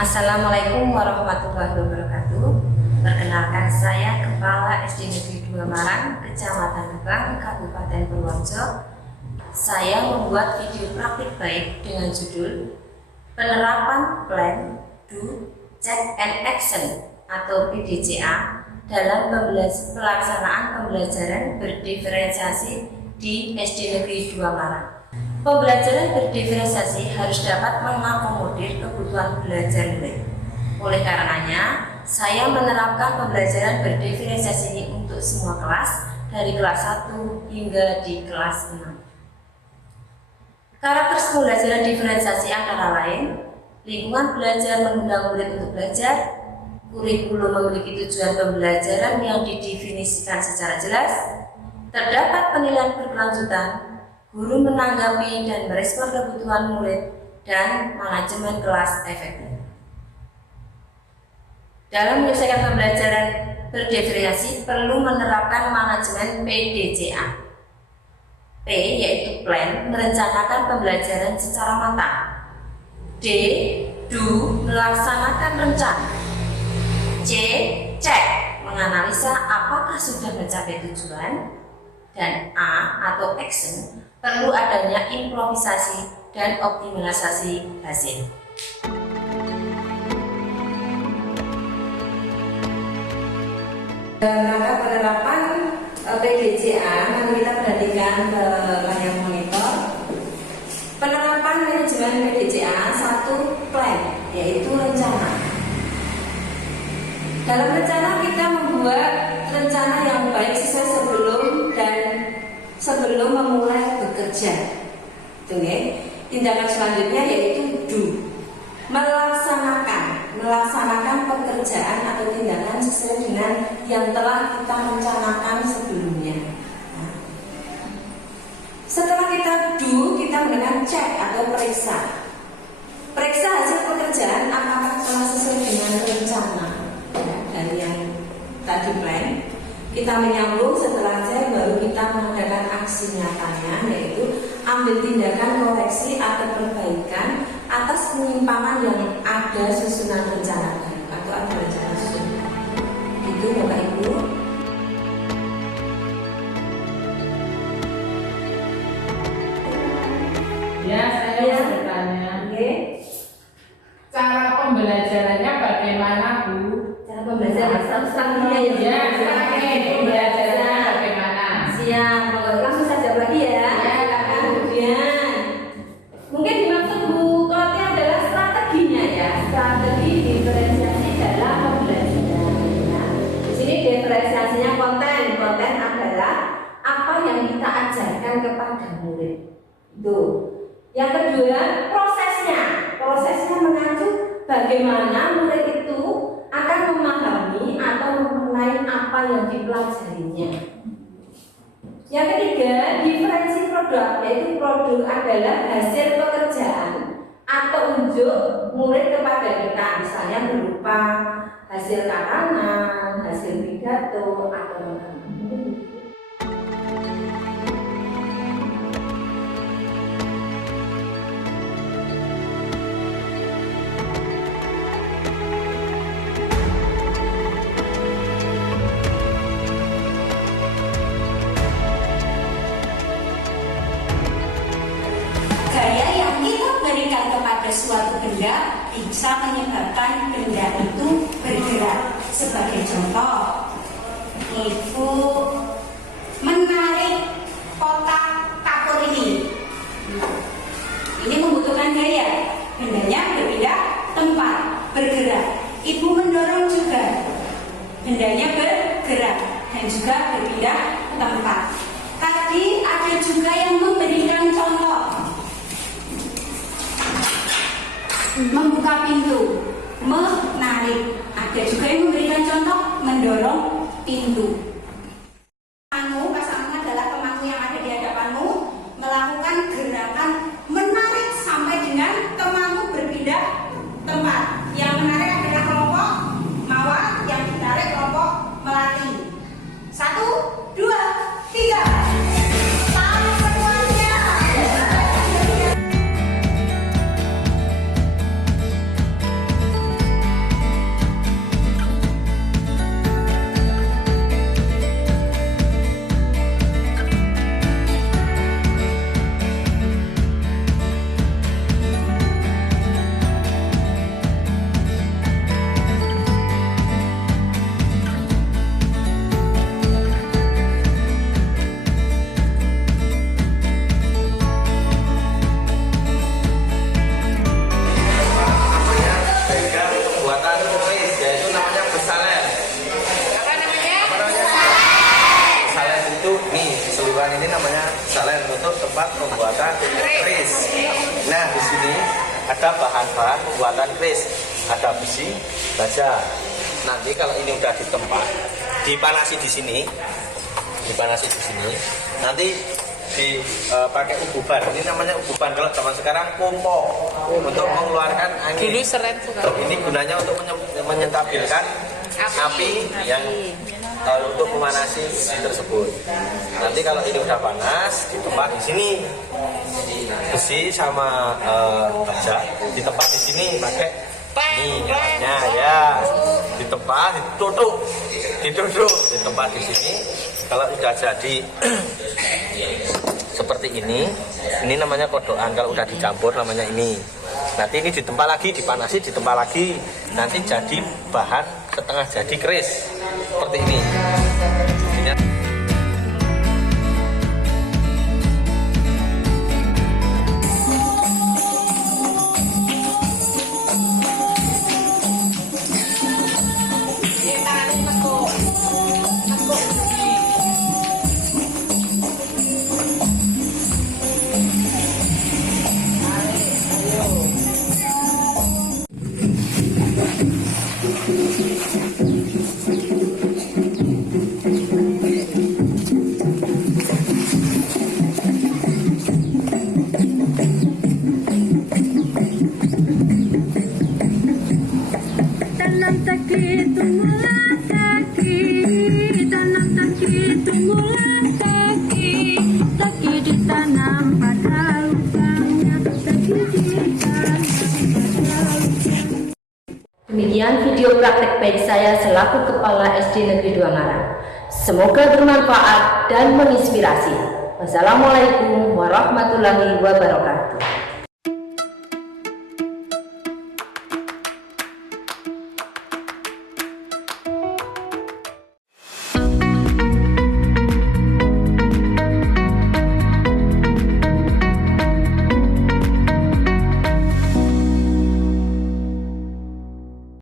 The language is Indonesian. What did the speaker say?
Assalamualaikum warahmatullahi wabarakatuh. Perkenalkan, saya Kepala SD Negeri 2 Marang, Kecamatan Gebang, Kabupaten Purworejo. Saya membuat video praktik baik dengan judul Penerapan Plan, Do, Check and Action atau PDCA dalam pelaksanaan pembelajaran berdiferensiasi di SD Negeri 2 Marang. Pembelajaran berdiferensiasi harus dapat mengakomodir kebutuhan belajar murid. Oleh karenanya, saya menerapkan pembelajaran berdiferensiasi ini untuk semua kelas dari kelas 1 hingga di kelas 6. Karakter pembelajaran diferensiasi antara lain: lingkungan belajar mengundang murid untuk belajar, kurikulum memiliki tujuan pembelajaran yang didefinisikan secara jelas, terdapat penilaian berkelanjutan, guru menanggapi dan merespon kebutuhan murid, dan manajemen kelas efektif. Dalam menyelesaikan pembelajaran berdiferensiasi perlu menerapkan manajemen PDCA. P yaitu plan, merencanakan pembelajaran secara matang. D, do, melaksanakan rencana. C, cek, menganalisa apakah sudah mencapai tujuan. Dan A atau action, perlu adanya improvisasi dan optimalisasi hasil. Maka penerapan PDCA, mari kita perhatikan ke layar monitor. Penerapan manajemen PDCA, 1, plan, yaitu rencana. Dalam rencana kita membuat rencana yang baik sesuai sebelum memulai bekerja. Tindakan selanjutnya yaitu do, melaksanakan pekerjaan atau tindakan sesuai dengan yang telah kita rencanakan sebelumnya. Setelah kita do, kita menggunakan cek atau periksa hasil pekerjaan apakah telah sesuai dengan rencana. Dari yang tadi plan, kita menyambung setelah cek, baru kita mengadakan aksi nyatanya, yaitu ambil tindakan koreksi atau perbaikan atas penyimpangan yang ada susunan rencana baru atau ada rencana susunan. Itu Bapak Ibu. Ya, saya mau bertanya. Cara pembelajarannya bagaimana, Bu? Cara pembelajaran satu-satunya Ya, pembelajarannya bagaimana? Siap, langsung saja lagi ya. Kemudian mungkin dimaksud Bu Koti adalah strateginya ya, strategi diferensiasi dalam pembelajaran. Di sini diferensiasinya konten adalah apa yang kita ajarkan kepada murid. Itu. Yang kedua, prosesnya mengacu bagaimana murid itu akan memahami atau mengenai apa yang dipelajarinya. Yang ketiga, diferensi produk, yaitu produk adalah hasil pekerjaan atau unjuk murid kepada kita, misalnya berupa hasil karangan, hasil pidato, atau suatu benda bisa menyebabkan benda itu bergerak. Sebagai contoh, Ibu menarik kotak kapur ini membutuhkan gaya, bendanya berpindah tempat, bergerak. Ibu mendorong juga, bendanya bergerak dan juga berpindah tempat. Tadi ada juga yang memberikan contoh, membuka pintu, menarik. Ada juga yang memberikan contoh, mendorong pintu. Pasangan adalah pemangku yang ada di hadapanmu melakukan gerakan menarik sampai dengan pemangku berpindah tempat. Yang menarik adalah kelompok mawar, yang ditarik kelompok melati. 1, 2, 3. untuk tempat pembuatan keris. Nah, di sini ada bahan-bahan pembuatan keris. Ada besi, baja. Nanti kalau ini udah ditempa, dipanasi di sini, nanti dipakai ububan. Ini namanya ububan, kalau zaman sekarang pompo, untuk mengeluarkan angin. Dulu seret suka. Ini gunanya untuk menyentabilkan api yang untuk memanasi besi tersebut. Nanti kalau ini udah panas, ditempa di sini, besi sama baja ditempa di sini pakai ini alatnya ya, ditempa, ditutup, ditempa di sini. Kalau sudah jadi seperti ini namanya kodokan. Kalau udah dicampur namanya ini. Nanti ini ditempa lagi, dipanasi, ditempa lagi. Nanti jadi bahan setengah jadi keris seperti ini. Tanam taki tumulah taki, taki ditanam pada lubangnya, taki ditanam pada lubangnya. Demikian video praktek baik saya selaku Kepala SD Negeri 2 Marang. Semoga bermanfaat dan menginspirasi. Wassalamualaikum warahmatullahi wabarakatuh.